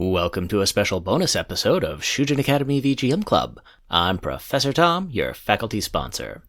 Welcome to a special bonus episode of Shujin Academy VGM Club. I'm Professor Tom, your faculty sponsor.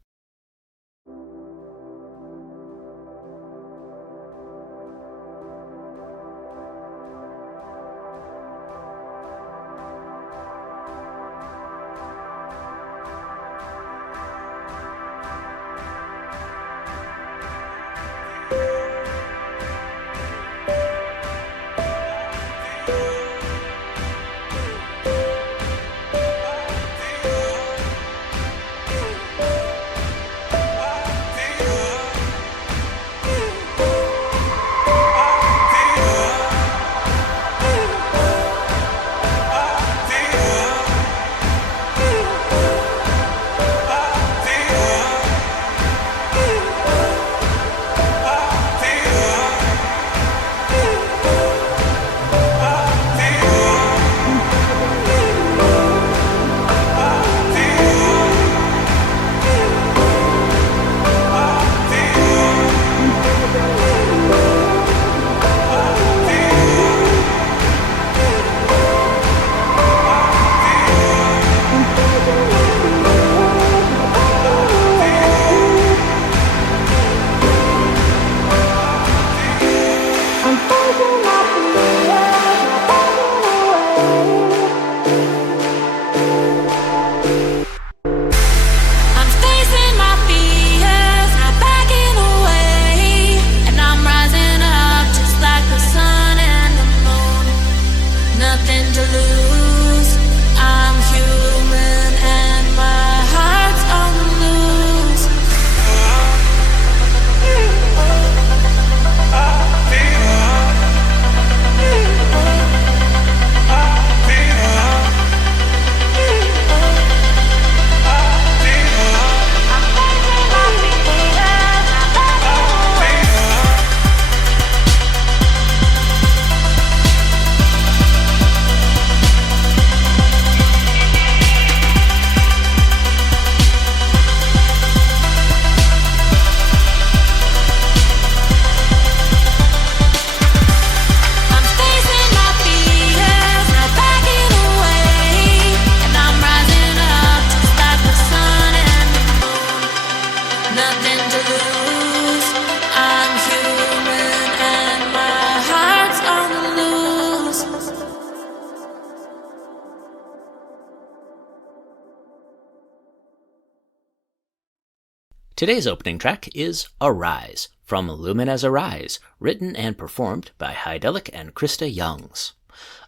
Today's opening track is Arise, from Lumines Arise, written and performed by Hydelic and Krista Youngs.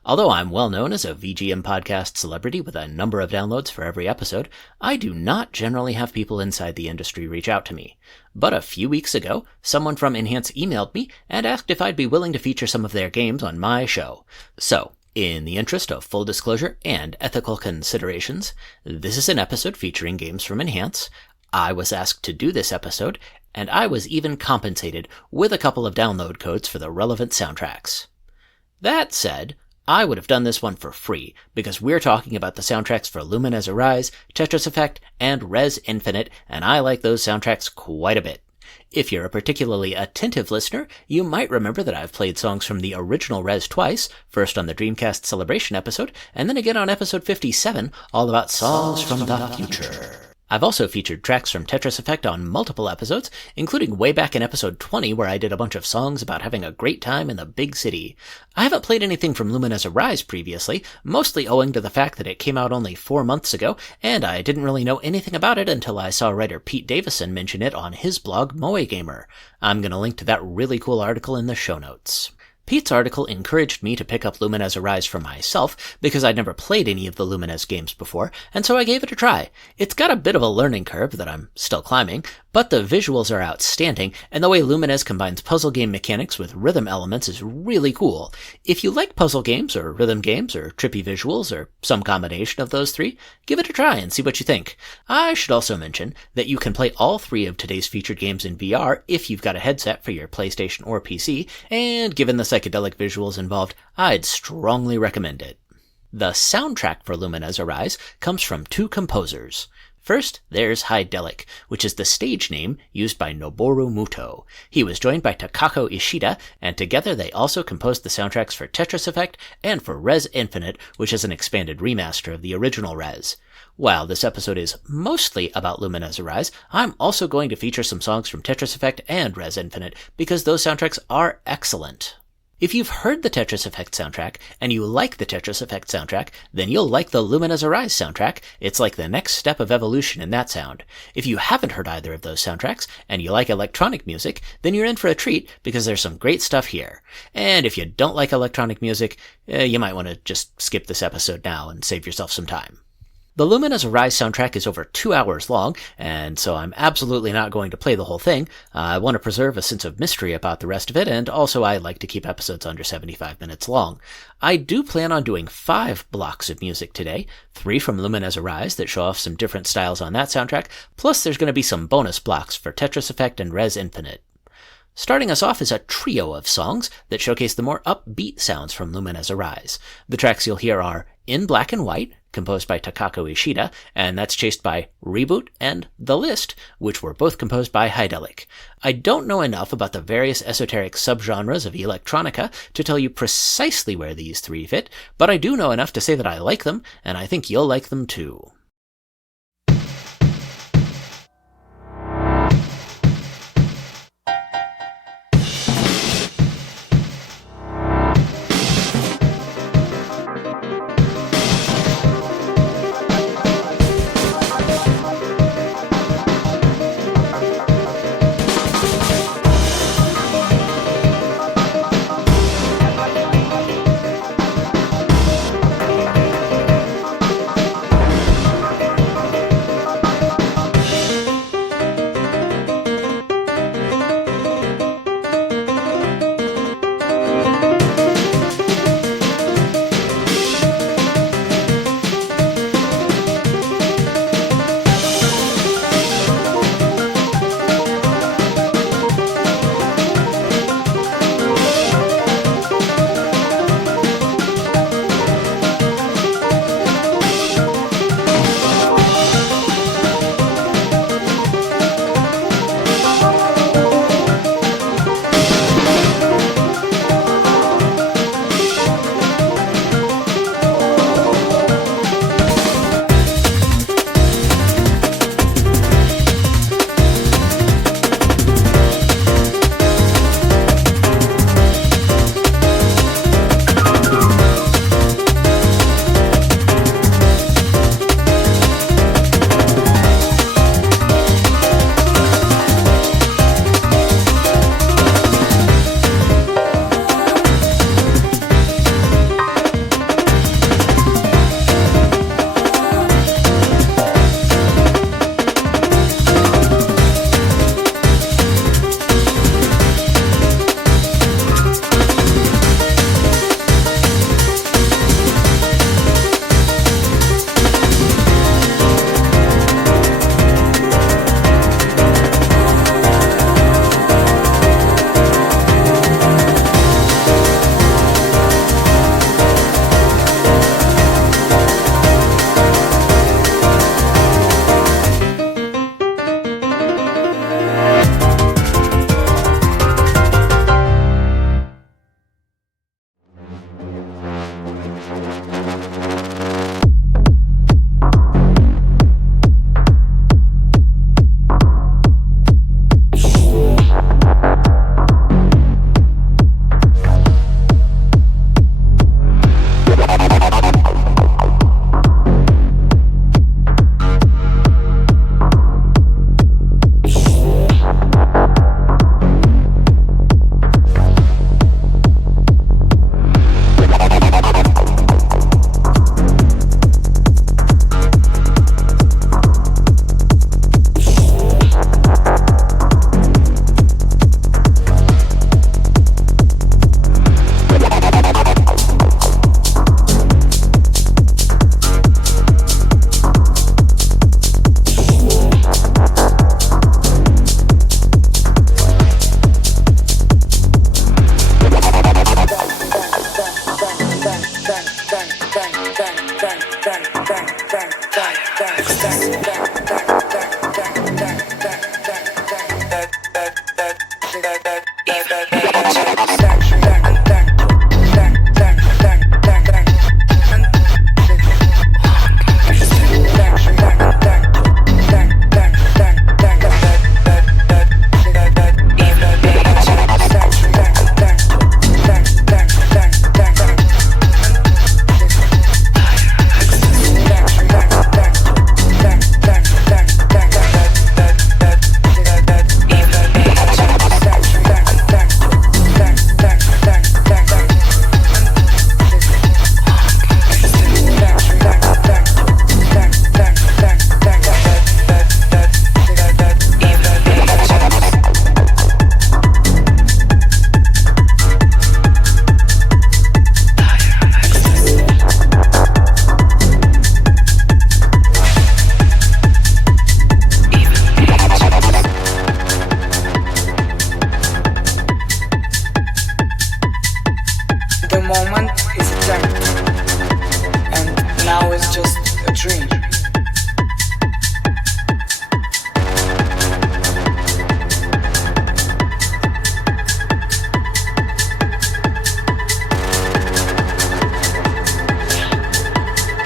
Although I'm well known as a VGM podcast celebrity with a number of downloads for every episode, I do not generally have people inside the industry reach out to me. But a few weeks ago, someone from Enhance emailed me and asked if I'd be willing to feature some of their games on my show. So, in the interest of full disclosure and ethical considerations, this is an episode featuring games from Enhance. I was asked to do this episode, and I was even compensated with a couple of download codes for the relevant soundtracks. That said, I would have done this one for free, because we're talking about the soundtracks for Lumines Arise, Tetris Effect, and Res Infinite, and I like those soundtracks quite a bit. If you're a particularly attentive listener, you might remember that I've played songs from the original Res twice, first on the Dreamcast Celebration episode, and then again on episode 57, all about songs from the future. I've also featured tracks from Tetris Effect on multiple episodes, including way back in episode 20 where I did a bunch of songs about having a great time in the big city. I haven't played anything from Lumines Arise previously, mostly owing to the fact that it came out only 4 months ago, and I didn't really know anything about it until I saw writer Pete Davison mention it on his blog Moe Gamer. I'm going to link to that really cool article in the show notes. Pete's article encouraged me to pick up Lumines Arise for myself because I'd never played any of the Lumines games before, and so I gave it a try. It's got a bit of a learning curve that I'm still climbing, but the visuals are outstanding, and the way Lumines combines puzzle game mechanics with rhythm elements is really cool. If you like puzzle games, or rhythm games, or trippy visuals, or some combination of those three, give it a try and see what you think. I should also mention that you can play all 3 of today's featured games in VR if you've got a headset for your PlayStation or PC, and given the psychedelic visuals involved, I'd strongly recommend it. The soundtrack for Lumines Arise comes from 2 composers. First, there's Hydelic, which is the stage name used by Noboru Muto. He was joined by Takako Ishida, and together they also composed the soundtracks for Tetris Effect and for Res Infinite, which is an expanded remaster of the original Res. While this episode is mostly about Lumines Arise, I'm also going to feature some songs from Tetris Effect and Res Infinite, because those soundtracks are excellent. If you've heard the Tetris Effect soundtrack, and you like the Tetris Effect soundtrack, then you'll like the Lumines Arise soundtrack. It's like the next step of evolution in that sound. If you haven't heard either of those soundtracks, and you like electronic music, then you're in for a treat, because there's some great stuff here. And if you don't like electronic music, you might want to just skip this episode now and save yourself some time. The Lumines Arise soundtrack is over 2 hours long, and so I'm absolutely not going to play the whole thing. I want to preserve a sense of mystery about the rest of it, and also I like to keep episodes under 75 minutes long. I do plan on doing 5 blocks of music today, 3 from Lumines Arise that show off some different styles on that soundtrack, plus there's going to be some bonus blocks for Tetris Effect and Res Infinite. Starting us off is a trio of songs that showcase the more upbeat sounds from Lumines Arise. The tracks you'll hear are In Black and White, composed by Takako Ishida, and that's chased by Reboot and The List, which were both composed by Hydelic. I don't know enough about the various esoteric subgenres of electronica to tell you precisely where these 3 fit, but I do know enough to say that I like them, and I think you'll like them too.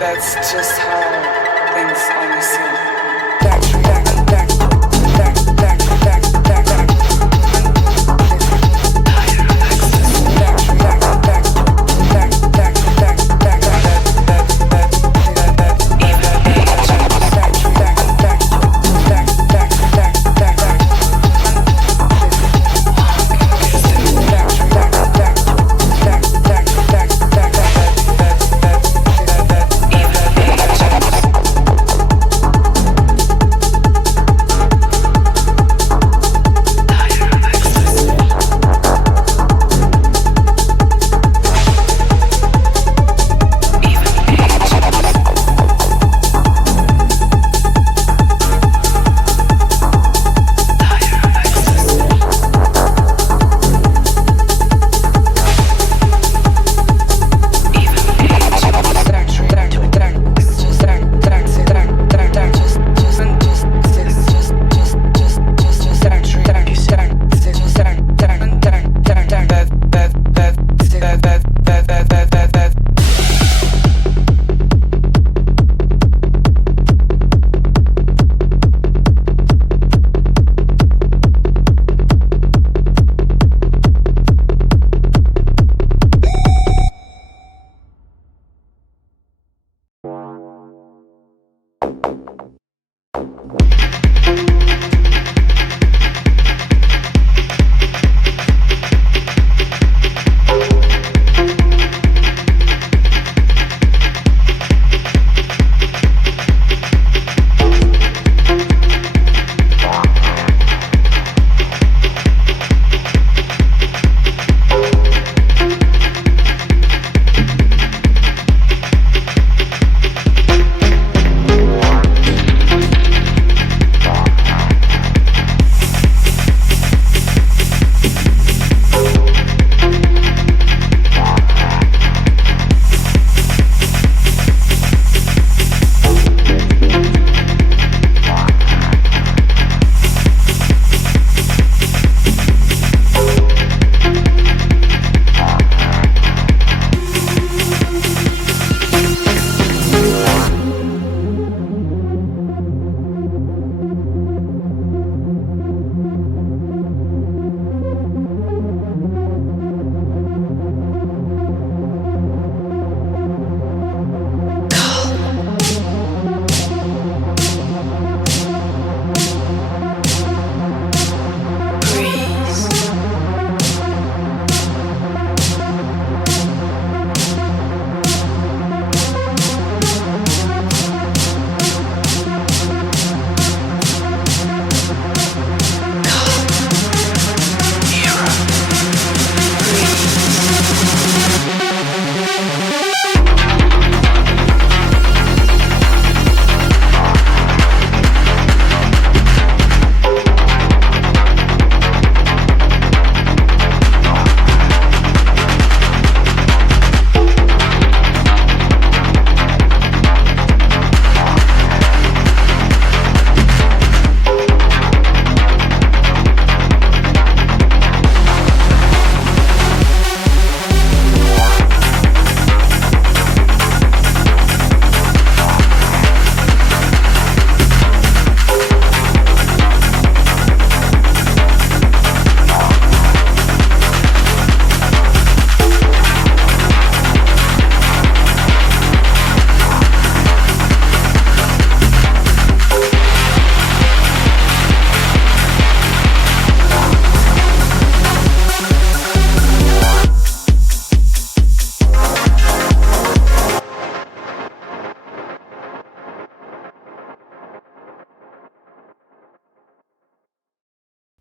That's just how things always seem.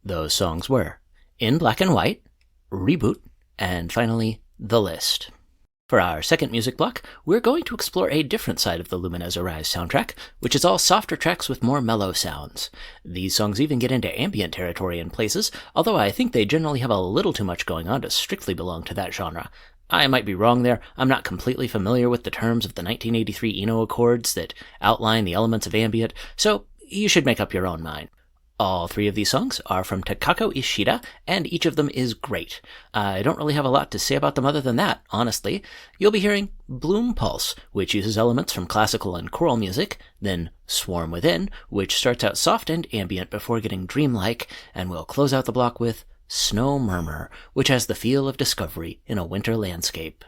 Those songs were In Black and White, Reboot, and finally, The List. For our second music block, we're going to explore a different side of the Lumines Arise soundtrack, which is all softer tracks with more mellow sounds. These songs even get into ambient territory in places, although I think they generally have a little too much going on to strictly belong to that genre. I might be wrong there. I'm not completely familiar with the terms of the 1983 Eno Accords that outline the elements of ambient, so you should make up your own mind. All three of these songs are from Takako Ishida, and each of them is great. I don't really have a lot to say about them other than that, honestly. You'll be hearing Bloom Pulse, which uses elements from classical and choral music, then Swarm Within, which starts out soft and ambient before getting dreamlike, and we'll close out the block with Snow Murmur, which has the feel of discovery in a winter landscape.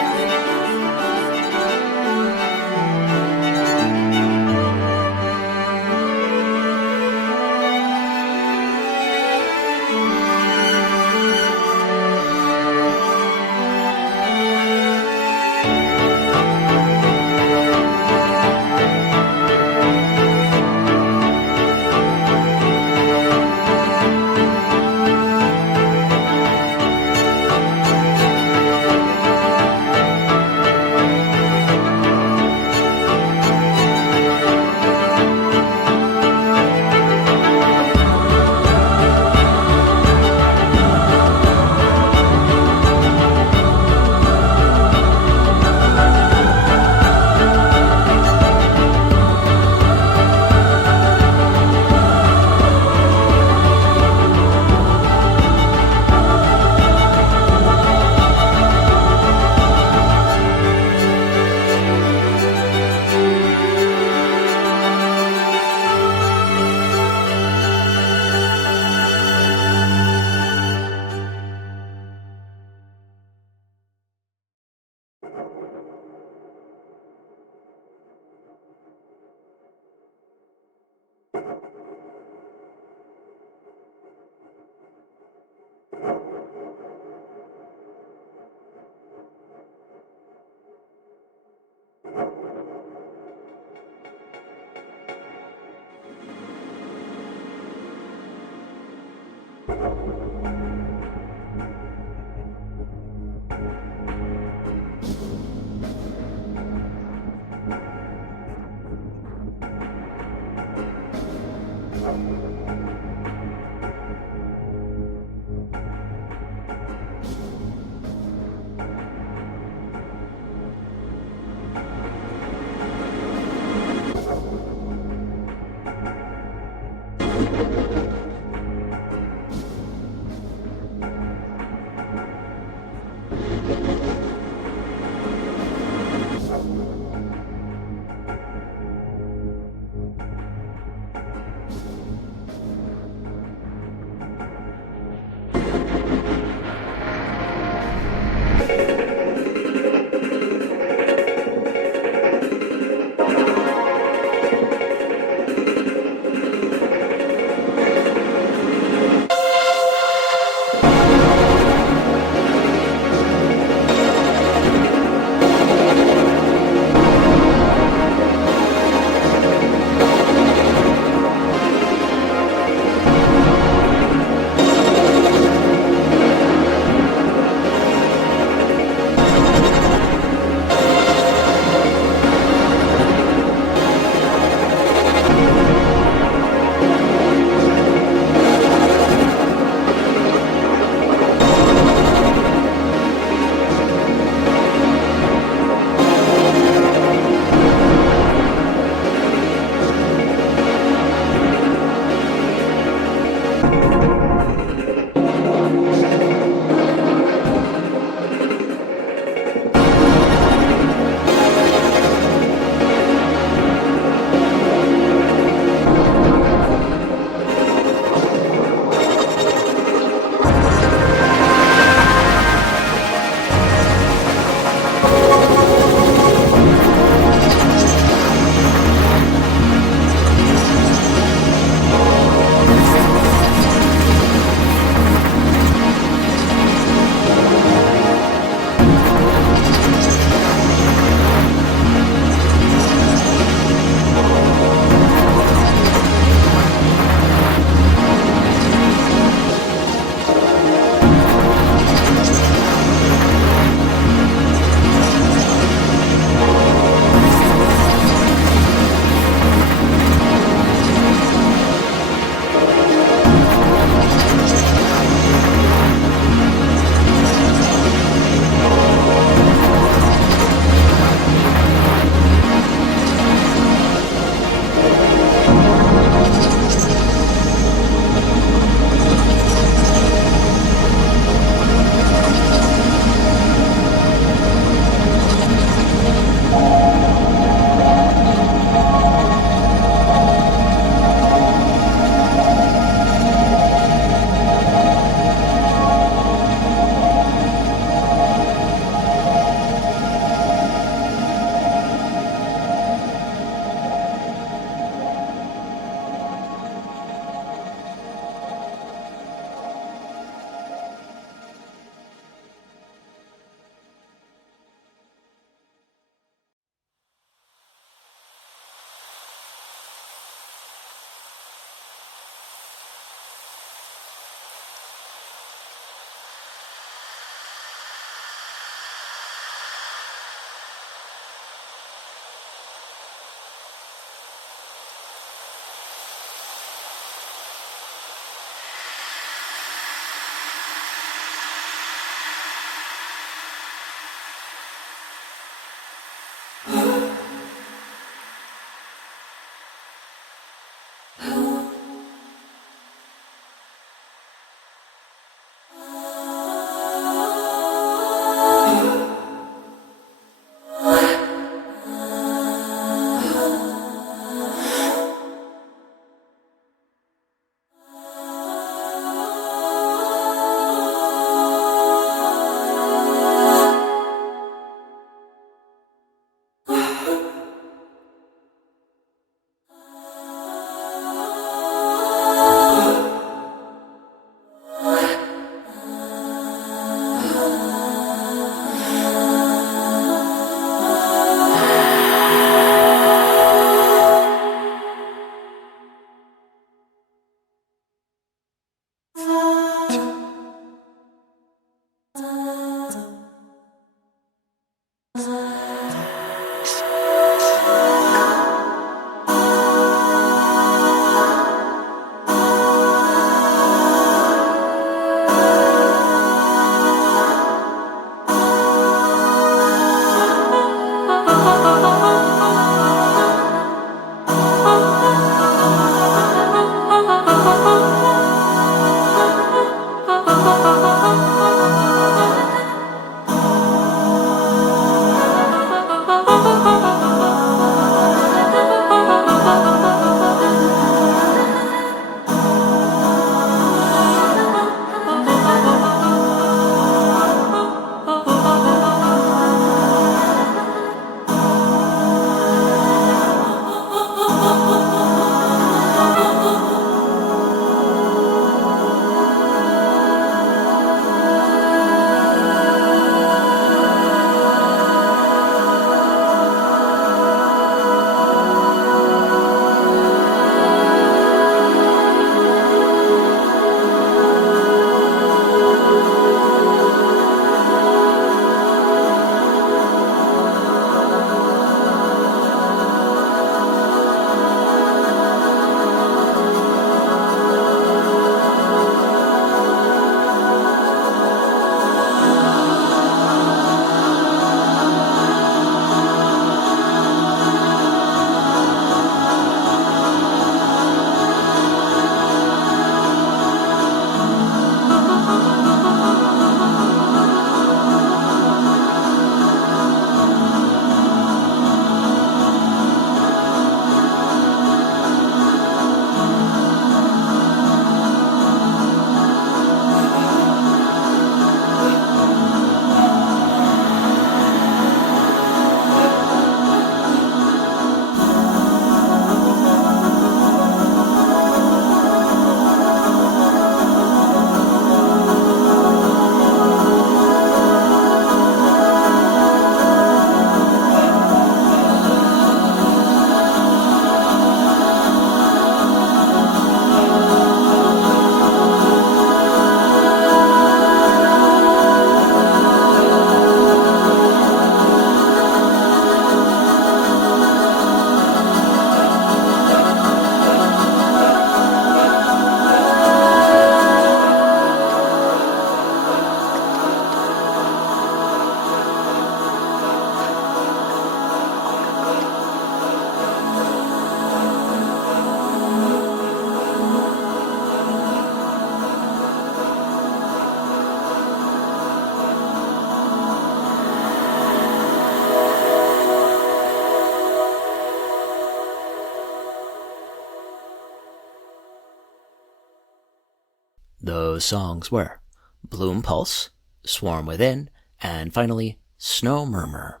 those songs were Bloom Pulse, Swarm Within, and finally, Snow Murmur.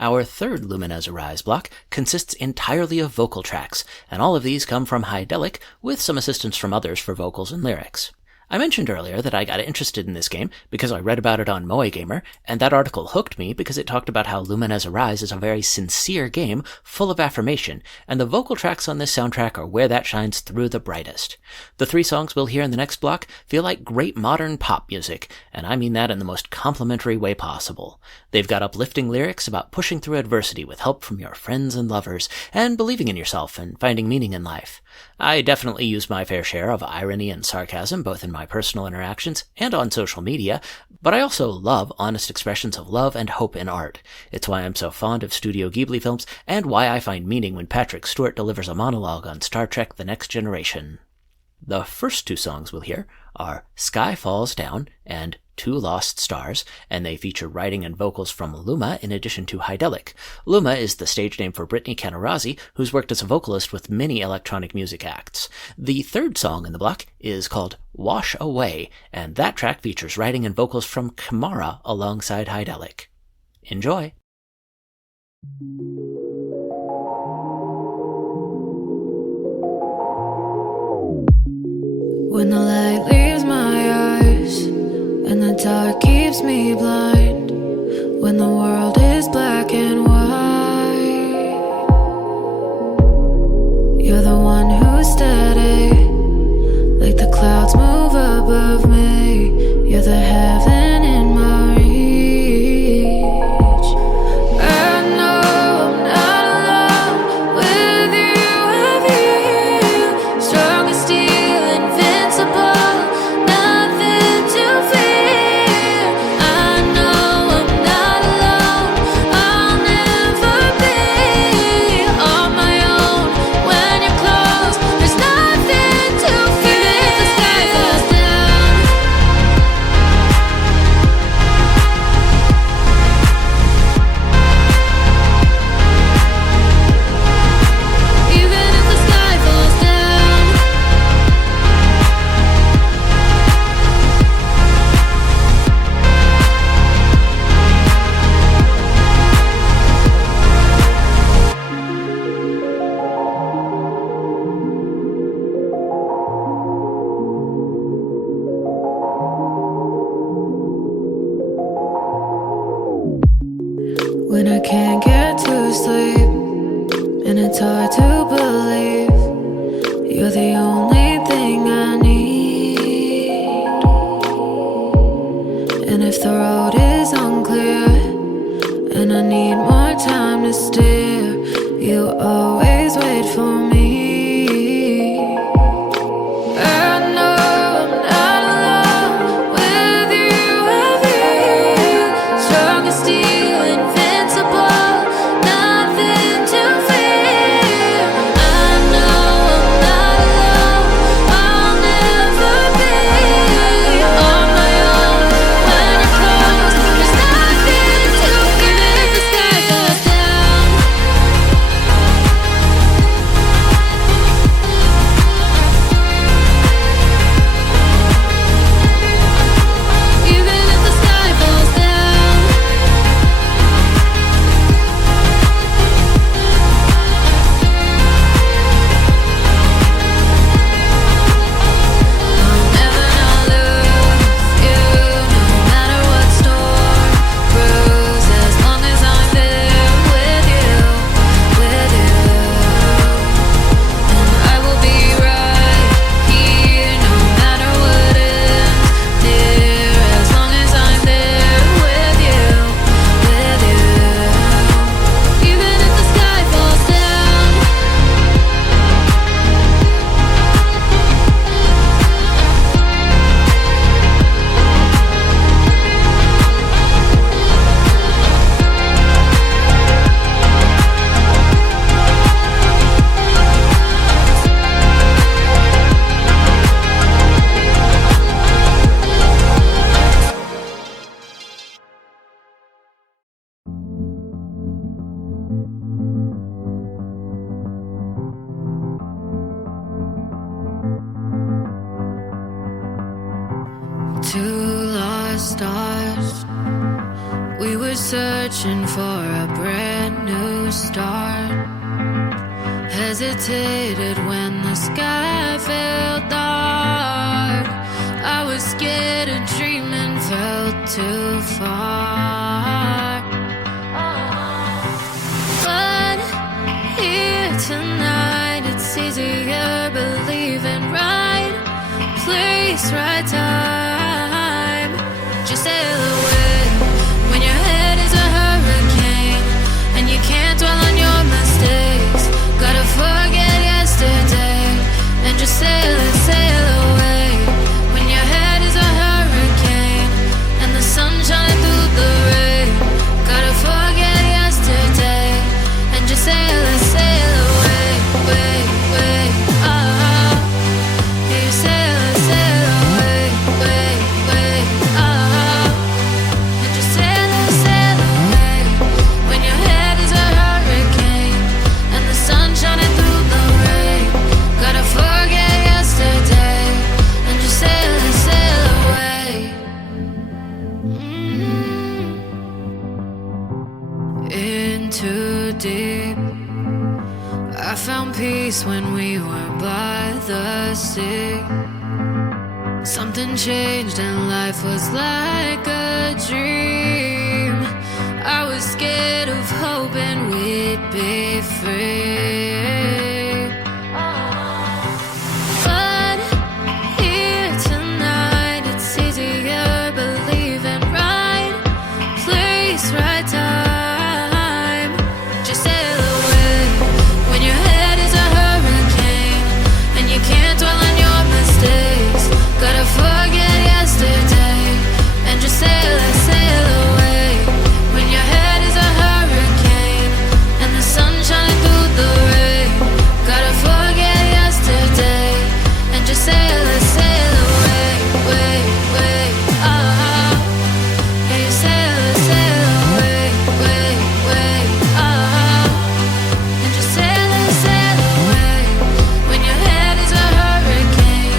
Our third Lumines Arise block consists entirely of vocal tracks, and all of these come from Hydelic, with some assistance from others for vocals and lyrics. I mentioned earlier that I got interested in this game because I read about it on Moe Gamer, and that article hooked me because it talked about how Lumines Arise is a very sincere game full of affirmation, and the vocal tracks on this soundtrack are where that shines through the brightest. The 3 songs we'll hear in the next block feel like great modern pop music, and I mean that in the most complimentary way possible. They've got uplifting lyrics about pushing through adversity with help from your friends and lovers, and believing in yourself and finding meaning in life. I definitely use my fair share of irony and sarcasm, both in my personal interactions and on social media, but I also love honest expressions of love and hope in art. It's why I'm so fond of Studio Ghibli films, and why I find meaning when Patrick Stewart delivers a monologue on Star Trek The Next Generation. The first 2 songs we'll hear are Sky Falls Down and Two Lost Stars, and they feature writing and vocals from Luma in addition to Hydelic. Luma is the stage name for Brittany Canarazi, who's worked as a vocalist with many electronic music acts. The third song in the block is called Wash Away, and that track features writing and vocals from Kymara alongside Hydelic. Enjoy! When the light leaves my eyes and the dark keeps me blind, when the world is black and white, you're the one who's steady, like the clouds move above me. You're the heaven in my reach. I know I'm not alone. With you I feel strong as steel, invincible, nothing to fear. I know I'm not alone. I'll never be on my own. When you're close, there's nothing to fear. Even if the sky falls down, even if the sky falls down. When I can't get to sleep and it's hard to believe, you're the only thing I need. And if the road is unclear and I need more time to steer, you always wait for me. I know I'm not alone. With you I feel strong as steel, invincible, nothing to fear. I know I'm not alone. I'll never be on my own. When you're close, there's nothing to fear. If the sky falls down, searching for a brand new start. Hesitated when the sky felt dark. I was scared of dreaming, felt too far. But here tonight, it's easier believing right place, right time. Just sail away when your head is a hurricane and you can't dwell on your mistakes. Gotta forget yesterday and just sail away when your head is a hurricane and the sun shining through the rain. Gotta forget yesterday and just sail away, way, ah. Yeah, you sail away, way, ah. And just sail away when your head is a hurricane and the sun shining through the rain. Gotta forget yesterday and just sail away. In too deep, I found peace when we were by the sea. Something changed and life was like a dream. I was scared of hoping we'd be free. But here tonight, it's easier believing right place, right time. Just sail away when your head is a hurricane and you can't dwell on your mistakes. Gotta forget yesterday and just sail away when your head is a hurricane and the sun shining through the rain. Gotta forget yesterday and just sail away, way, ah. Yeah, you sail away, way, ah. And just sail away when your head is a hurricane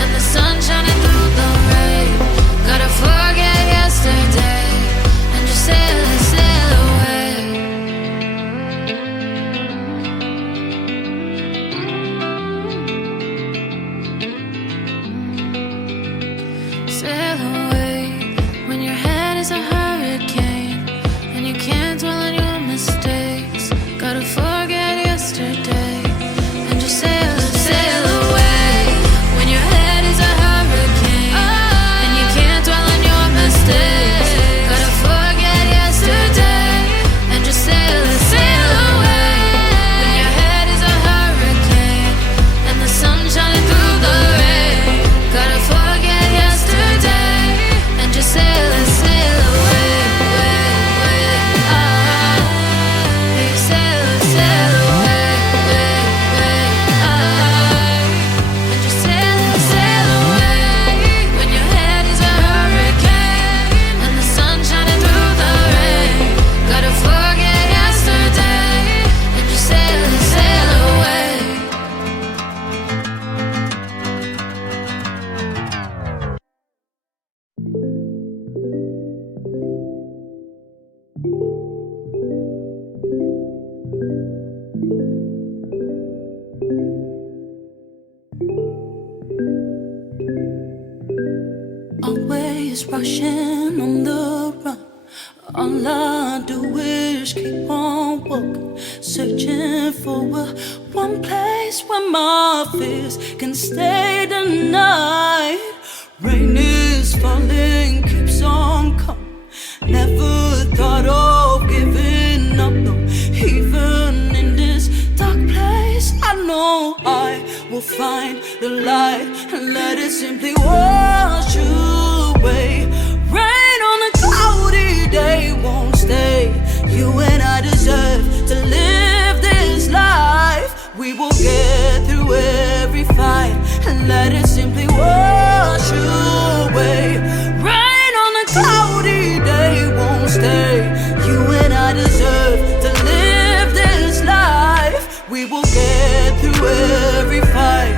and the sun shining through the rain. Gotta forget yesterday and just sail away. Sail away when your head is a hurricane and you can't dwell on your mistakes. Gotta forget yesterday and just sail away when your head is a hurricane and you can't dwell on your mistakes. Gotta forget yesterday and just sail away when your head is a hurricane and the sun shining through the rain. Gotta forget yesterday and just sail away, ah. Yeah, you sail away, ah. And just sail away when your head is a hurricane and the sun shining through the rain. Gotta forget yesterday and just sail away. Always rushing on the run. All I do is keep on walking, searching for one place where my fears can stay the night. Rain is falling, keeps on coming. Never thought of giving up, no. Even in this dark place, I know I will find the light and let it simply wash away. Rain on a cloudy day won't stay. You and I deserve to live this life. We will get through every fight and let it simply wash away. Rain on a cloudy day won't stay. You and I deserve to live this life. We will get through every fight.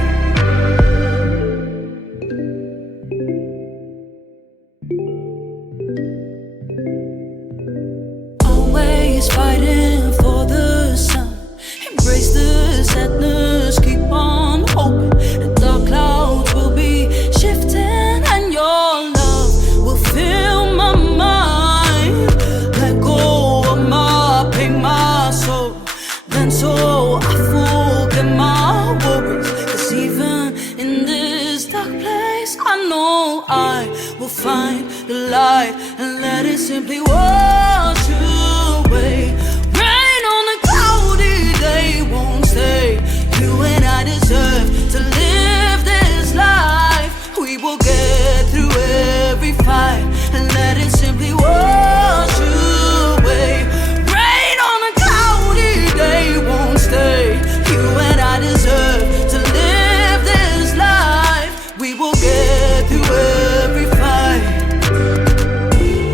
I will find the light and let it simply wash away. Rain on a cloudy day won't stay. You and I deserve to live this life. We will get through every fight and let it simply wash away. Rain on a cloudy day won't stay. You and I deserve to live this life. We will get through every fight.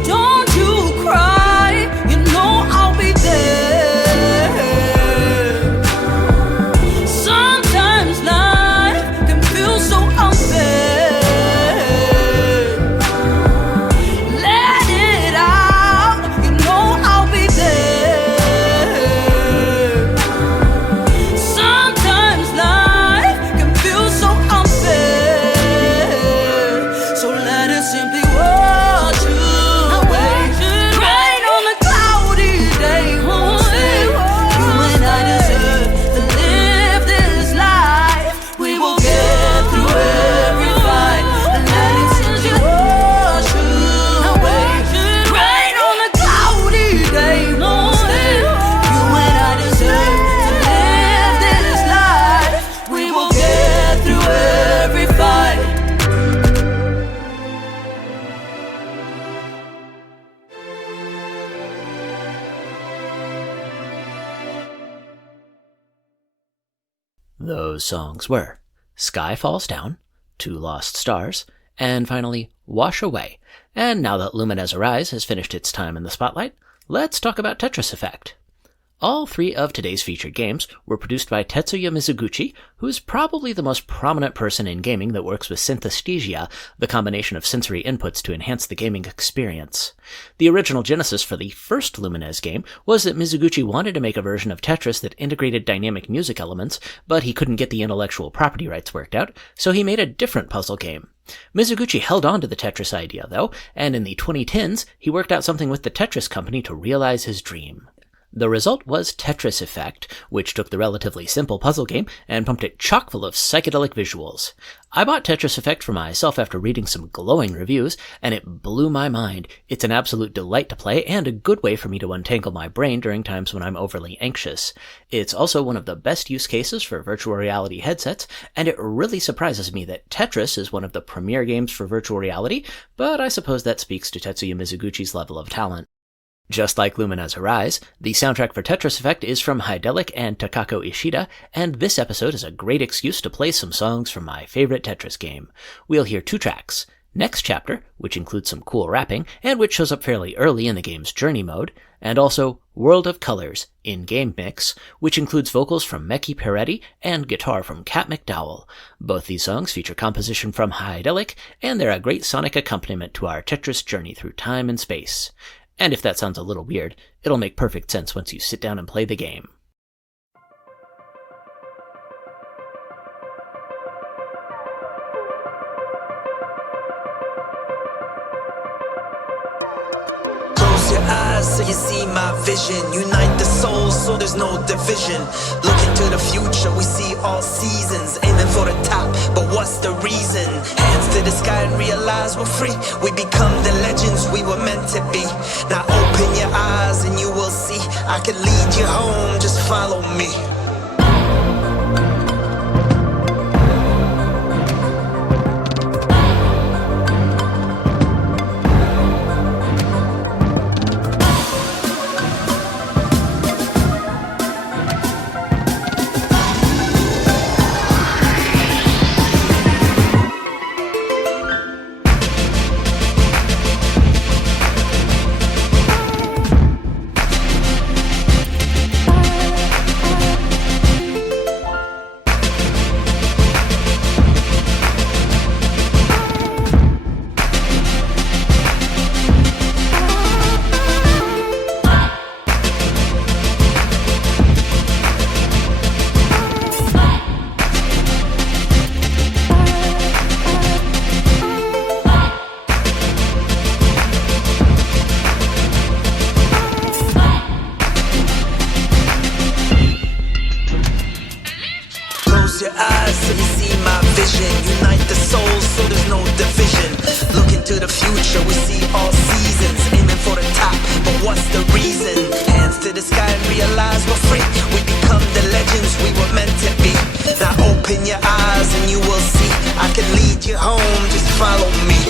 Don't you cry, you know I'll be there. Sometimes life can feel so unfair. Let it out, you know I'll be there. Sometimes life can feel so unfair. So let it simply wash away. Rain on a cloudy day won't stay. You and I deserve to live this life. We will get through every fight and let it simply wash away. Rain on a cloudy day won't stay. You and I deserve to live this life. We will get through every fight. Those songs were Sky Falls Down, Two Lost Stars, and finally Wash Away. And now that Lumines Arise has finished its time in the spotlight, let's talk about Tetris Effect. All three of today's featured games were produced by Tetsuya Mizuguchi, who is probably the most prominent person in gaming that works with synesthesia, the combination of sensory inputs to enhance the gaming experience. The original genesis for the first Lumines game was that Mizuguchi wanted to make a version of Tetris that integrated dynamic music elements, but he couldn't get the intellectual property rights worked out, so he made a different puzzle game. Mizuguchi held on to the Tetris idea, though, and in the 2010s, he worked out something with the Tetris company to realize his dream. The result was Tetris Effect, which took the relatively simple puzzle game and pumped it chock full of psychedelic visuals. I bought Tetris Effect for myself after reading some glowing reviews, and it blew my mind. It's an absolute delight to play and a good way for me to untangle my brain during times when I'm overly anxious. It's also one of the best use cases for virtual reality headsets, and it really surprises me that Tetris is one of the premier games for virtual reality, but I suppose that speaks to Tetsuya Mizuguchi's level of talent. Just like Lumines Arise, the soundtrack for Tetris Effect is from Hydelic and Takako Ishida, and this episode is a great excuse to play some songs from my favorite Tetris game. We'll hear two tracks. Next Chapter, which includes some cool rapping, and which shows up fairly early in the game's journey mode, and also World of Colors, in-game mix, which includes vocals from Meki Peretti and guitar from Kat McDowell. Both these songs feature composition from Hydelic, and they're a great sonic accompaniment to our Tetris journey through time and space. And if that sounds a little weird, it'll make perfect sense once you sit down and play the game. Close your eyes so you see my vision. Unite the souls so there's no division. Look into the future, we see all seasons. Aiming for the top, but what's the reason? Hands to the sky and realize we're free. We become the legends we were meant to be. Now open your eyes and you will see. I can lead you home, just follow me. Close your eyes so you see my vision. Unite the souls so there's no division. Looking to the future, we see all seasons, aiming for the top, but what's the reason? Hands to the sky and realize we're free. We become the legends we were meant to be. Now open your eyes and you will see. I can lead you home, just follow me.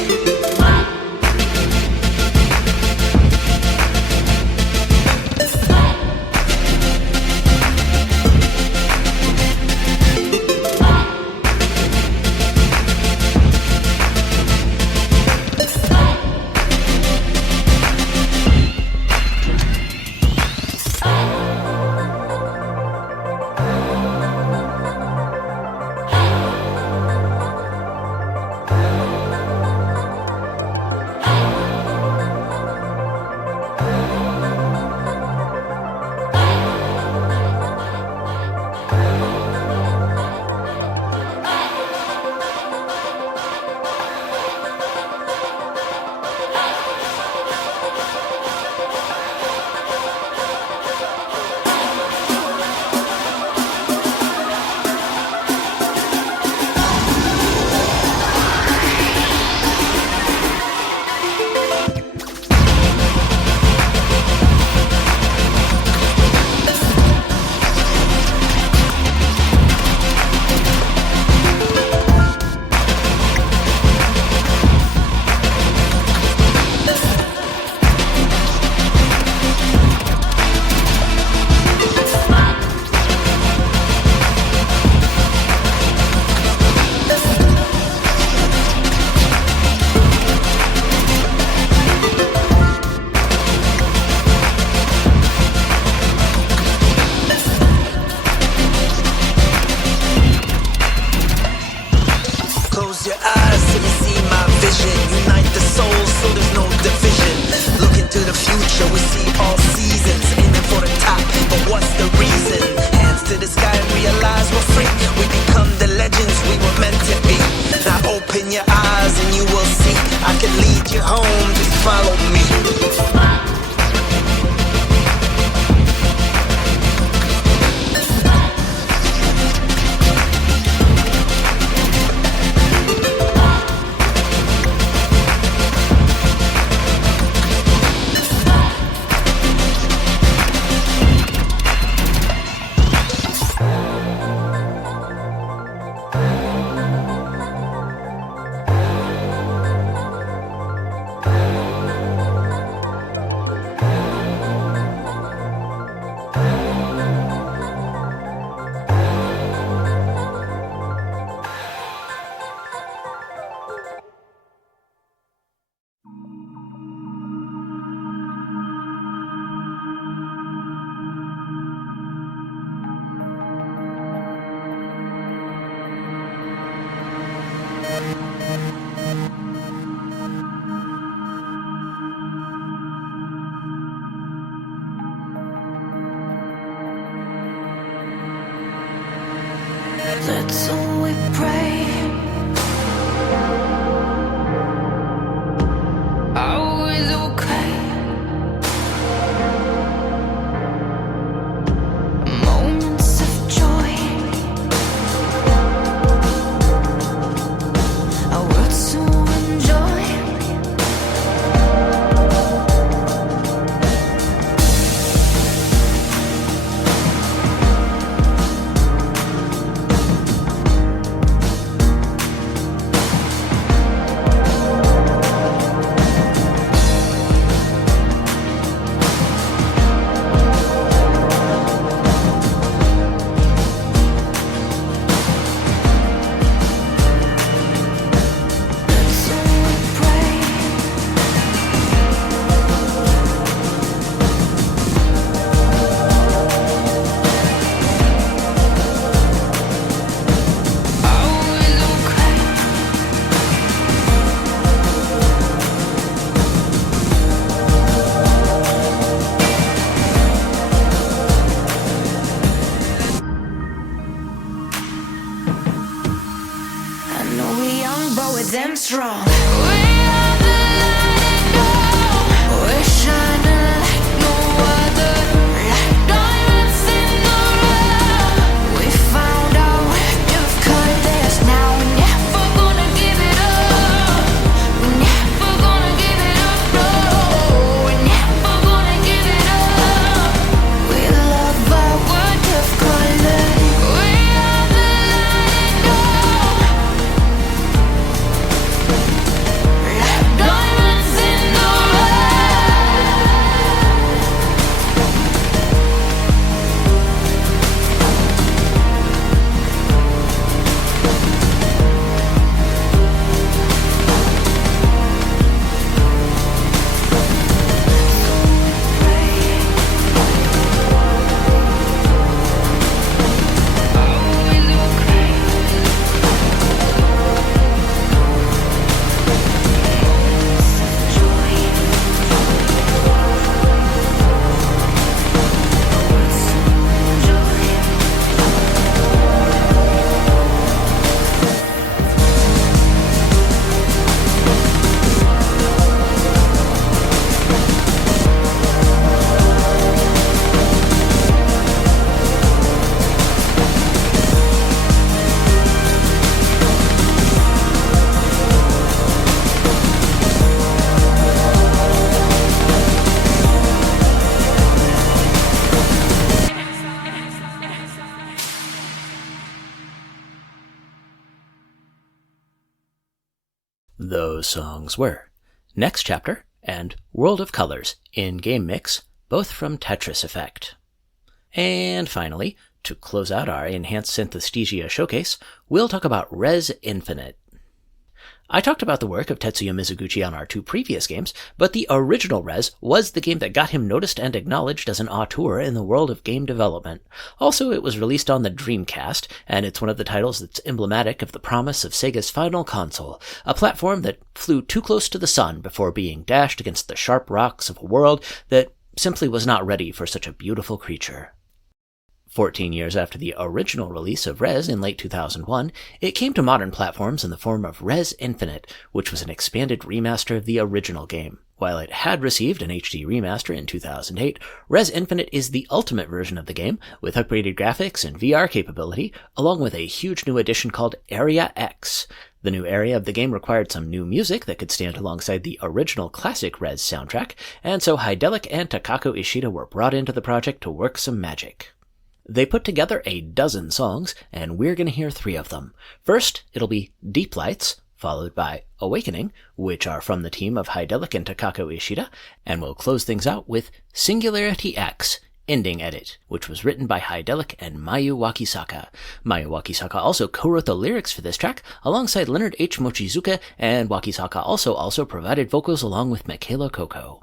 Let's only pray. Always okay. Moments of joy. A world to enjoy. Damn strong. We are the light now. We're shining like no other. Like diamonds in the rough. We found out where you've cut us. Now we're never gonna give it up. We're never Those songs were Next Chapter and World of Colors in Game Mix, both from Tetris Effect. And finally, to close out our Enhanced Synesthesia showcase, we'll talk about Res Infinite. I talked about the work of Tetsuya Mizuguchi on our 2 previous games, but the original Res was the game that got him noticed and acknowledged as an auteur in the world of game development. Also, it was released on the Dreamcast, and it's one of the titles that's emblematic of the promise of Sega's final console, a platform that flew too close to the sun before being dashed against the sharp rocks of a world that simply was not ready for such a beautiful creature. 14 years after the original release of Res in late 2001, it came to modern platforms in the form of Res Infinite, which was an expanded remaster of the original game. While it had received an HD remaster in 2008, Res Infinite is the ultimate version of the game, with upgraded graphics and VR capability, along with a huge new addition called Area X. The new area of the game required some new music that could stand alongside the original classic Res soundtrack, and so Hydelic and Takako Ishida were brought into the project to work some magic. They put together a dozen songs, and we're going to hear 3 of them. First, it'll be Deep Lights, followed by Awakening, which are from the team of Hydelic and Takako Ishida, and we'll close things out with Singularity X, Ending Edit, which was written by Hydelic and Mayu Wakisaka. Mayu Wakisaka also co-wrote the lyrics for this track alongside Leonard H. Mochizuka, and Wakisaka also provided vocals along with Michaela Coco.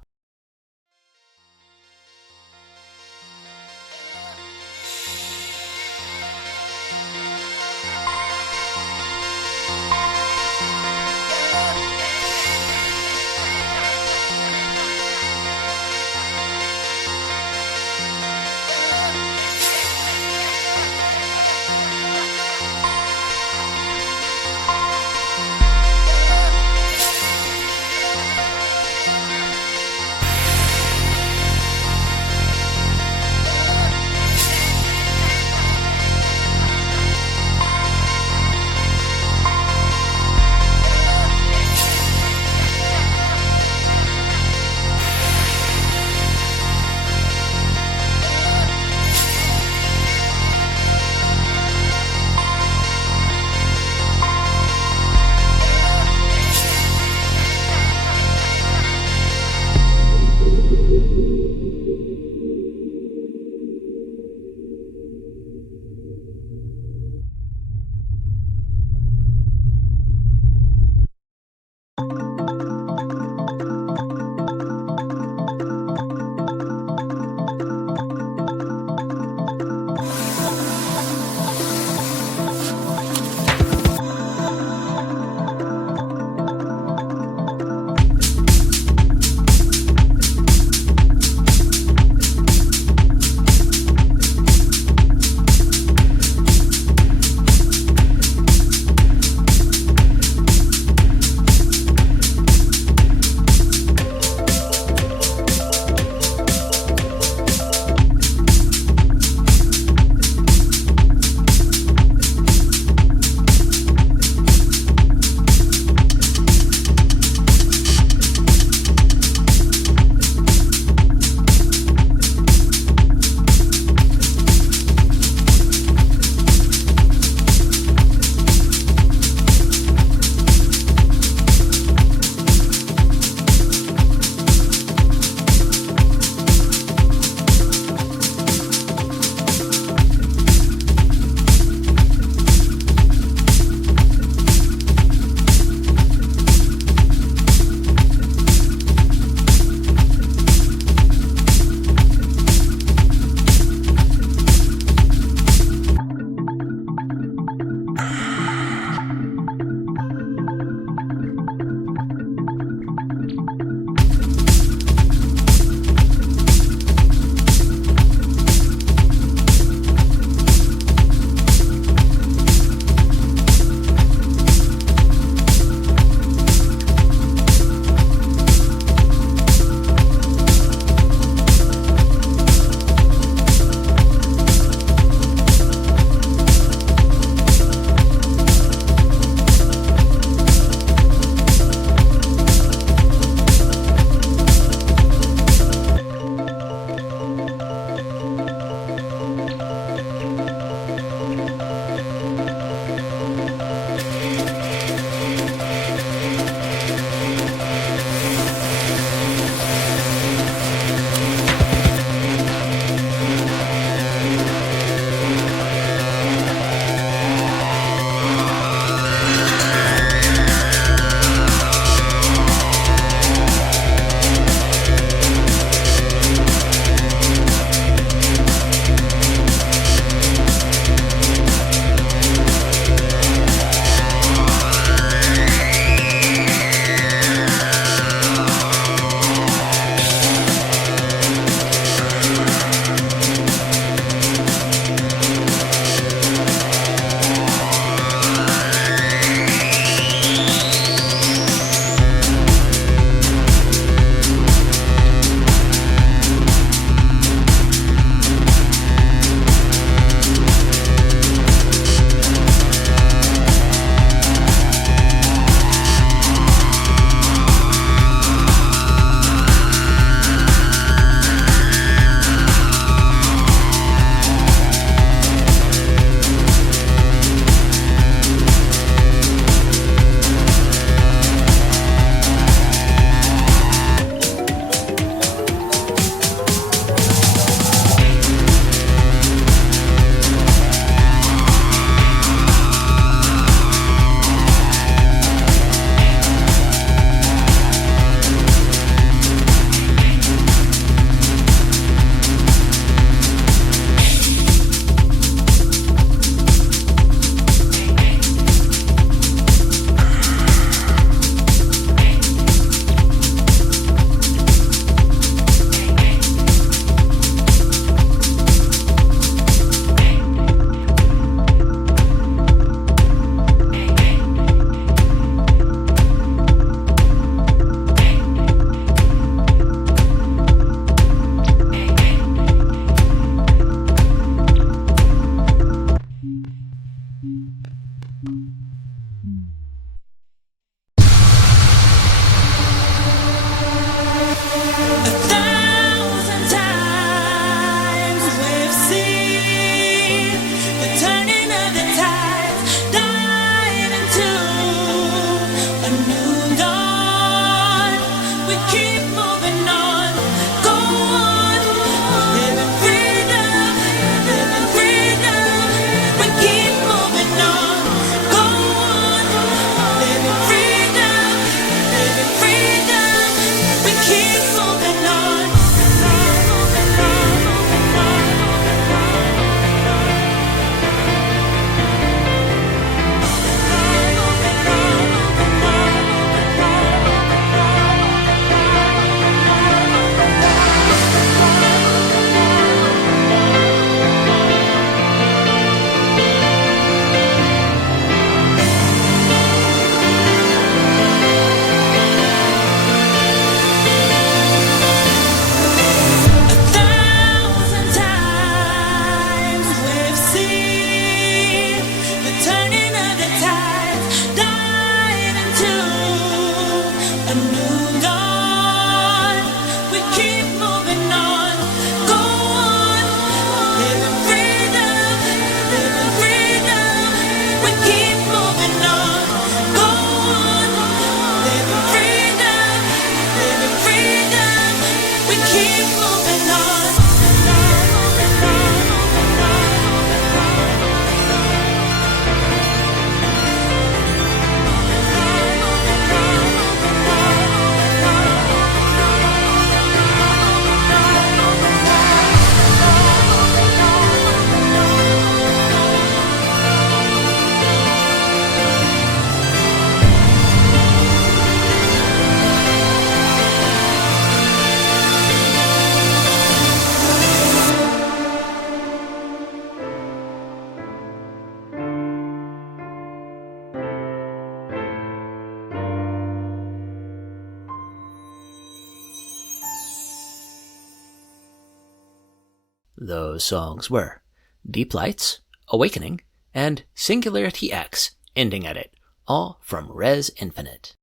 Those songs were Deep Lights, Awakening, and Singularity X, Ending Edit, all from Res Infinite.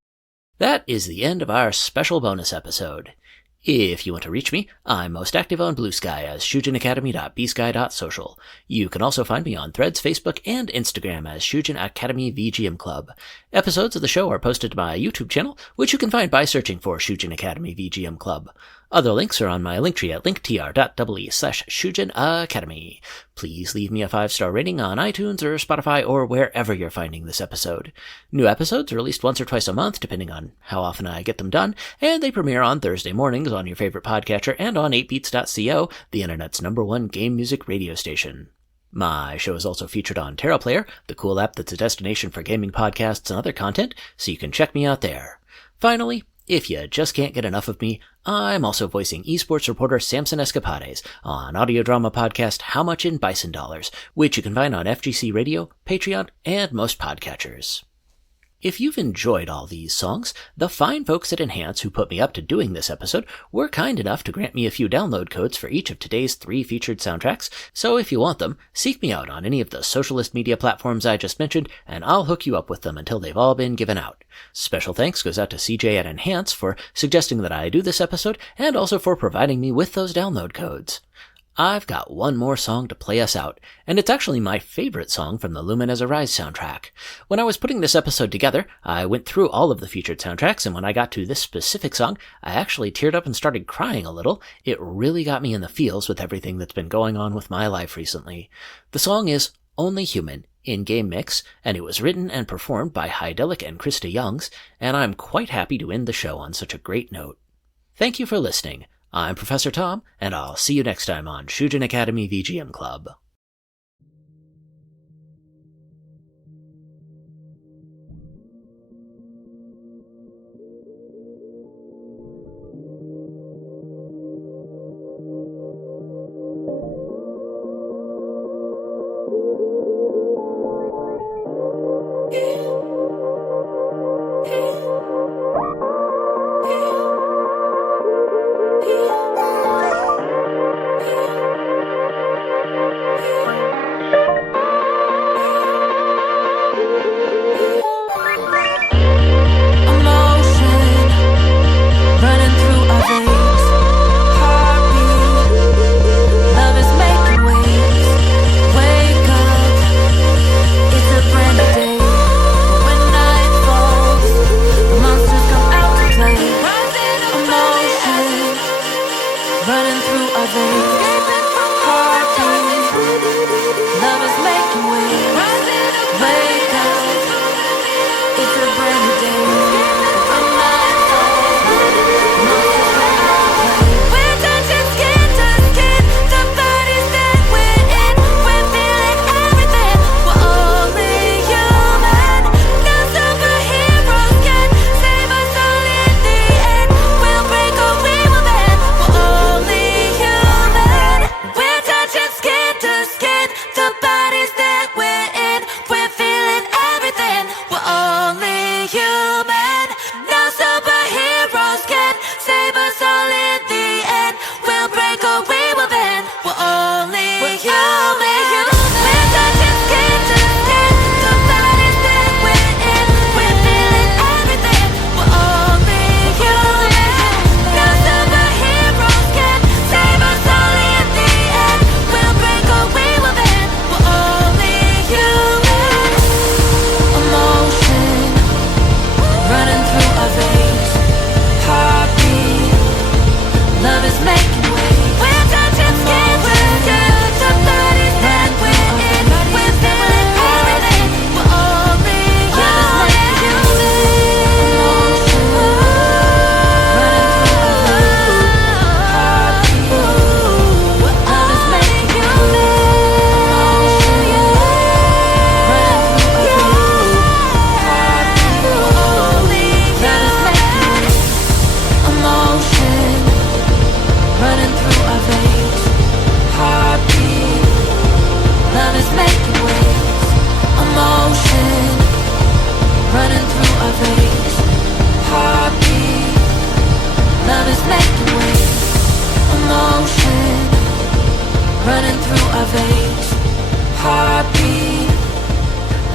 That is the end of our special bonus episode. If you want to reach me, I'm most active on Blue Sky as shujinacademy.bsky.social. You can also find me on Threads, Facebook, and Instagram as Shujin Academy VGM Club. Episodes of the show are posted to my YouTube channel, which you can find by searching for Shujin Academy VGM Club. Other links are on my linktree at linktr.ee/Shujin Academy. Please leave me a 5-star rating on iTunes or Spotify or wherever you're finding this episode. New episodes are released once or twice a month, depending on how often I get them done, and they premiere on Thursday mornings on your favorite podcatcher and on 8beats.co, the internet's #1 game music radio station. My show is also featured on TerraPlayer, the cool app that's a destination for gaming podcasts and other content, so you can check me out there. Finally, if you just can't get enough of me, I'm also voicing esports reporter Samson Escapades on audio drama podcast How Much in Bison Dollars, which you can find on FGC Radio, Patreon, and most podcatchers. If you've enjoyed all these songs, the fine folks at Enhance who put me up to doing this episode were kind enough to grant me a few download codes for each of today's 3 featured soundtracks, so if you want them, seek me out on any of the socialist media platforms I just mentioned, and I'll hook you up with them until they've all been given out. Special thanks goes out to CJ at Enhance for suggesting that I do this episode, and also for providing me with those download codes. I've got one more song to play us out, and it's actually my favorite song from the Lumines Arise soundtrack. When I was putting this episode together, I went through all of the featured soundtracks, and when I got to this specific song, I actually teared up and started crying a little. It really got me in the feels with everything that's been going on with my life recently. The song is Only Human, in-game mix, and it was written and performed by Hydelic and Krista Youngs, and I'm quite happy to end the show on such a great note. Thank you for listening. I'm Professor Tom, and I'll see you next time on Shujin Academy VGM Club.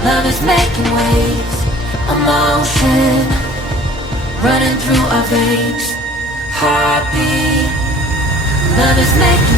Love is making waves, emotion running through our veins. Heartbeat, love is making